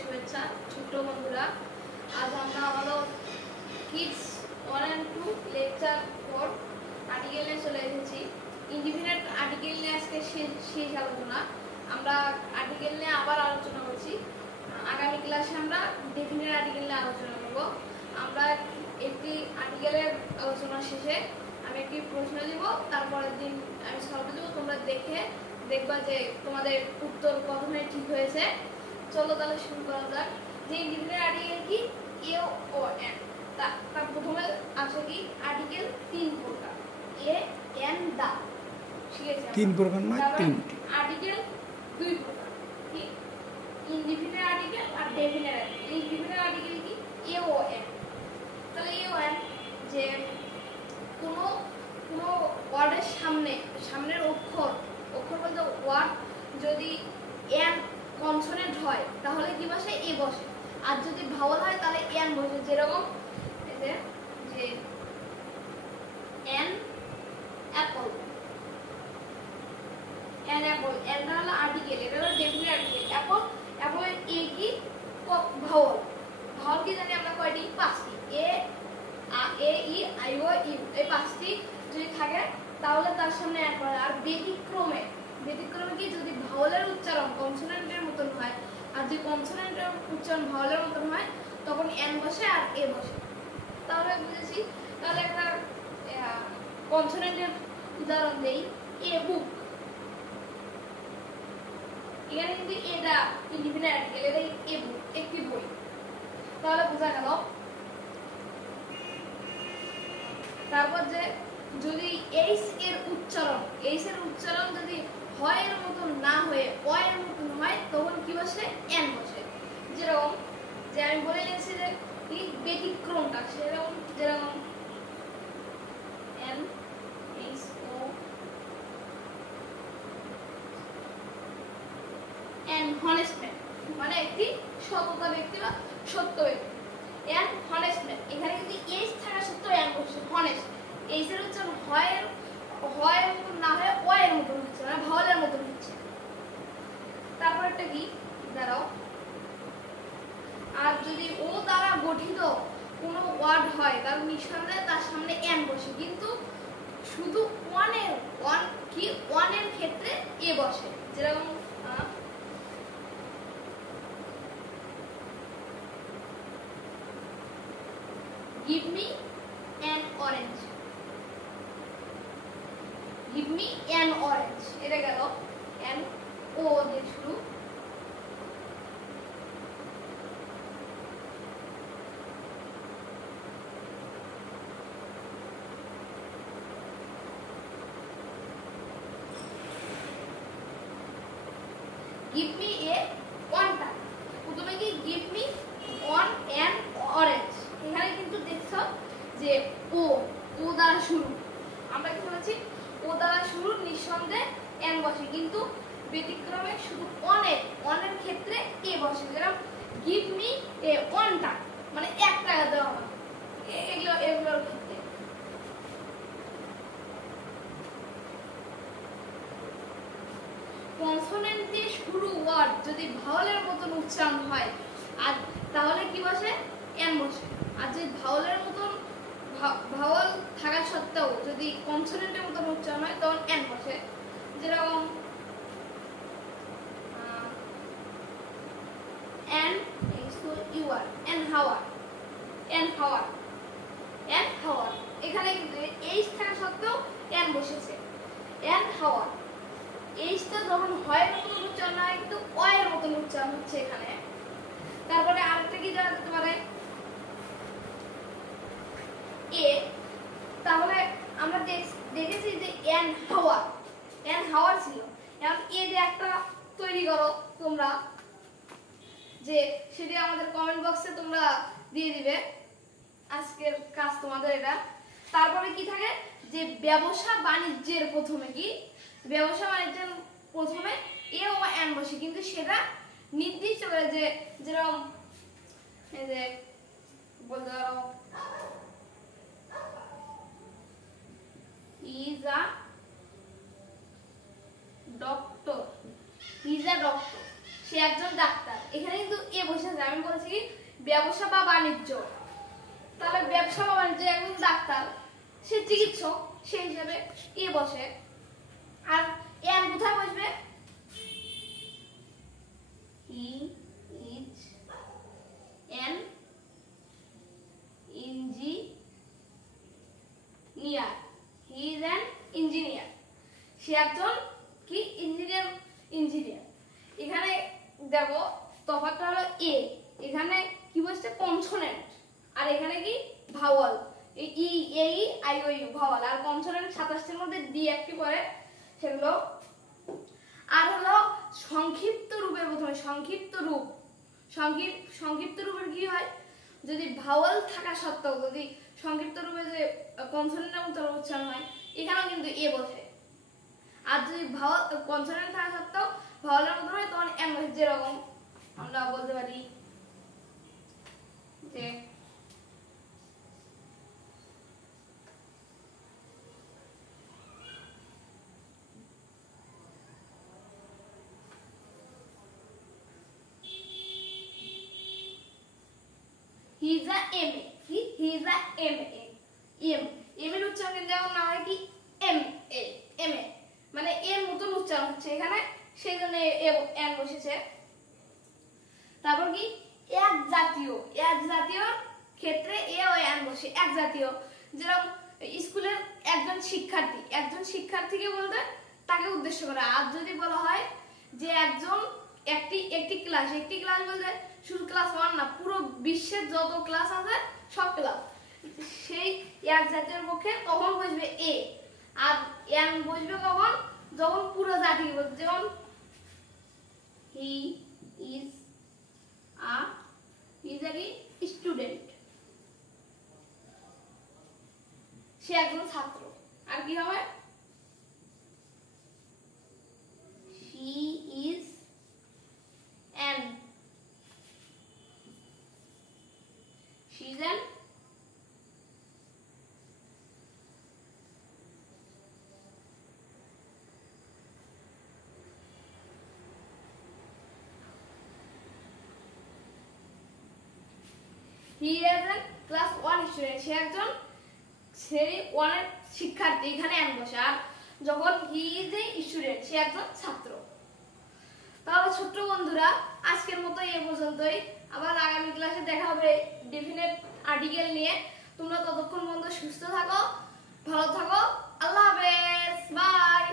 শুভেচ্ছা ছোট্ট বন্ধুরা। আজ আমরা হলো কিডস 1 and 2 লেকচার 4 আর্টিকেল নিয়ে চলে এসেছি। ইনডিফিনিট আর্টিকেল নিয়ে আজকে শেষ আলোচনা। আমরা আর্টিকেল নিয়ে আবার আলোচনা করছি। আগামী ক্লাসে আমরা ডেফিনিট আর্টিকেল নিয়ে আলোচনা করব। আমরা একটি আর্টিকেলের আলোচনা শেষে আমি একটি প্রশ্ন দিব, তারপরের দিন আমি সলভ দেব। তোমরা দেখবা যে তোমাদের উত্তর কতখানি ঠিক হয়েছে। চলো তাহলে শুরু করা যাক। যে ইনডিফিনিট আর্টিকেল কি, এ ও এন। তার প্রথমে আছে কি আর্টিকেল 3 প্রকার, এ এন দা। ঠিক আছে, 3 প্রকার না 3টি। আর্টিকেল 2 প্রকার, কি ইনডিফিনিট আর্টিকেল আর ডেফিনিট আর্টিকেল। ইনডিফিনিট আর্টিকেল কি, এ ও এন। তাহলে এ ও এন যে কোনো ওয়ার্ডের সামনের অক্ষর বলতে ওয়ার্ড যদি এন কনসোনেন্ট হয় তাহলে কি বসে, এ বসে। আর যদি ভাওয়াল হয় তাহলে এন বসে। যেরকম যে এন অ্যাপল, এন অ্যাপল, এনটা হলো আর্টিকেল, এটা হলো ডেফিনিট আর্টিকেল। অ্যাপলের এ কি, ভাওয়াল। ভাওয়াল কি জানি আমরা কয়টি, 5টি। এ ই আই ও ইউ, এই 5টি যদি থাকে তাহলে তার সামনে এন পড়ে। আর ব্যতিক্রমে কি, যদি ভাওয়ালের উচ্চারণ কনসোনেন্টের মতন হয় আর যদি কনসোনেন্টের উচ্চারণ ভাওয়ালের মতন হয় তখন এন বসে আর এ বসে। তাহলে বুঝেছি। তাহলে একটা কনসোনেন্টের উদাহরণ দেই, এ বুক। এখানে কিন্তু এটা ইনডিফিনিট আর্টিকেল, এটা এ বুক, একটি বই। তাহলে বোঝা গেল। তারপর যে যদি এইচ এর উচ্চারণ যদি হয় এর মতন না হয়ে অ এর মতন হয় তখন কি বসে, এন বসে। যেরকম যে আমি বলে নিয়েছি যে এই ব্যতিক্রমটা, যেরকম N H O N, honest man, মানে একটি সততা ব্যক্তি বা সত্য ব্যক্তি। এন হনেস্ট ম্যান, এখানে কিন্তু এইচ থাকা সত্ত্বেও এন বসে, হনেস্ট। এইচ এর উচ্চারণ হয় এর মতন না হয়ে অ এর মতন হচ্ছে, মানে ভাওয়ালের মতন হচ্ছে। তারপর একটা কি, দাঁড়াও। আর যদি ও দ্বারা গঠিত কোনো ওয়ার্ড হয় তার নিঃসন্দেহে তার সামনে এন বসে, কিন্তু শুধু ওয়ানের ক্ষেত্রে এ বসে। যেরকম give me an orange, give me an orange, এটা গেল এন ও দিয়ে শুরু। give me a ওয়ানটা প্রথমে কি, give me on an orange। এখানে কিন্তু দেখছো যে ও দ্বারা শুরু। আমরা কি বলেছি, ও দ্বারা শুরু, নিঃসন্দেহে এন বসে, কিন্তু ব্যতিক্রমে শুধু অনের ক্ষেত্রে এ বসে। যেরকম গিভ মি এ ওয়ানটা, মানে 1 টাকা দেওয়া হবে, এগুলোর ক্ষেত্রে। কনসোনেন্ট দিয়ে শুরু ওয়ার্ড যদি ভাওয়ালের মতন উচ্চারণ হয় আর তাহলে কি বসে, এন বসে। আর যদি ভাওয়ালের মতন ভাওয়াল থাকা সত্ত্বেও যদি কনসোনেন্টের মতন উচ্চারণ হয় তখন এন বসে। যেরকম এন ইউ আর, এন হাওয়ার, এখানে কিন্তু এইচ থাকা সত্ত্বেও এন বসেছে, এন হাওয়ার। এইচটা যখন হয় এর মতন উচ্চারণ হয় কিন্তু অ এর মতন উচ্চারণ হচ্ছে এখানে। তারপরে আরেকটা কি জানা যেতে পারে, এ। তাহলে আমরা দেখেছি যে এন হাওয়ার ছিল। এখন এ যে একটা তৈরি করো তোমরা, যে সেটি আমাদের কমেন্ট বক্সে তোমরা দিয়ে দিবে। আজকের কাজ তোমাদের এটা। তারপরে কি থাকে, যে ব্যবসা বাণিজ্যের প্রথমে এ ও এন বসে, কিন্তু সেটা নির্দিষ্ট করে। যে যেরকম এই যে বলতে পারো ইজ আ ডক্টর, সে একজন ডাক্তার। এখানে কিন্তু এ বসেছে, আমি বলছি কি ব্যবসা বা বাণিজ্য। তাহলে ব্যবসা বা বাণিজ্য, একজন ডাক্তার, সে চিকিৎসক, সেই হিসাবে এ বসে। আর এন কোথায় বসবে? He is an engineer. He is an engineer. সে একজন কি ইঞ্জিনিয়ার। এখানে দেখো তফাৎটা হলো এ, এখানে কি বলছে কনসোনেন্ট, আর এখানে কি ভাওয়াল। এই ই এই আই ও ইউ ভাওয়াল, আর কনসোনেন্ট 27টার মধ্যে ডি একটি করে, সেগুলো। আর হলো সংক্ষিপ্ত রূপের প্রথমে সংক্ষিপ্ত রূপের কি হয়, যদি ভাওয়াল থাকা সত্ত্বেও যদি সংক্ষিপ্ত রূপে যে কনসোনেন্টের মতো উচ্চারণ হয়, এখানেও কিন্তু এ বসে। আর যদি ভাওয়াল কনসোনেন্ট থাকা সত্ত্বেও ভাওয়ালের মতো হয়, তখন এম বসে। যেরকম আমরা বলতে পারি যে he is a MA, he is a MA, M এর উচ্চারণ কিন্তু যেমন না হয় কি এম এ, মানে এর মতন উচ্চারণ হচ্ছে এখানে, সেই জন্য এম বসেছে। তারপর কি এক জাতীয় ক্ষেত্রে এ ও এন বসে। এক জাতীয়, যেরকম স্কুলের একজন শিক্ষার্থীকে বলতে তাকে উদ্দেশ্য করে। আর যদি বলা হয় যে একজন একটি ক্লাস বলতে শুধু ক্লাস 1 না, পুরো বিশ্বের যত ক্লাস আছে সব ক্লাস, সেই এক জাতীয় পক্ষে তখন বসবে এ। আর এন বসবে কখন? যখন পুরো জাতি বলবে। যেমন হি ইজ আ স্টুডেন্ট, সে একজন ছাত্র। আর কি হবে? she is an he is a class 1 student, সে একজন শ্রেণী 1 এর শিক্ষার্থী, এখানে এন বসে। আর যখন he is a student, সে একজন ছাত্র। তাহলে ছোট্ট বন্ধুরা, আজকের মতো এই পর্যন্তই। আবার আগামী ক্লাসে দেখা হবে ডেফিনেট আর্টিকেল নিয়ে। তোমরা ততক্ষণ পর্যন্ত সুস্থ থাকো, ভালো থাকো। আল্লাহ হাফেজ, বাই।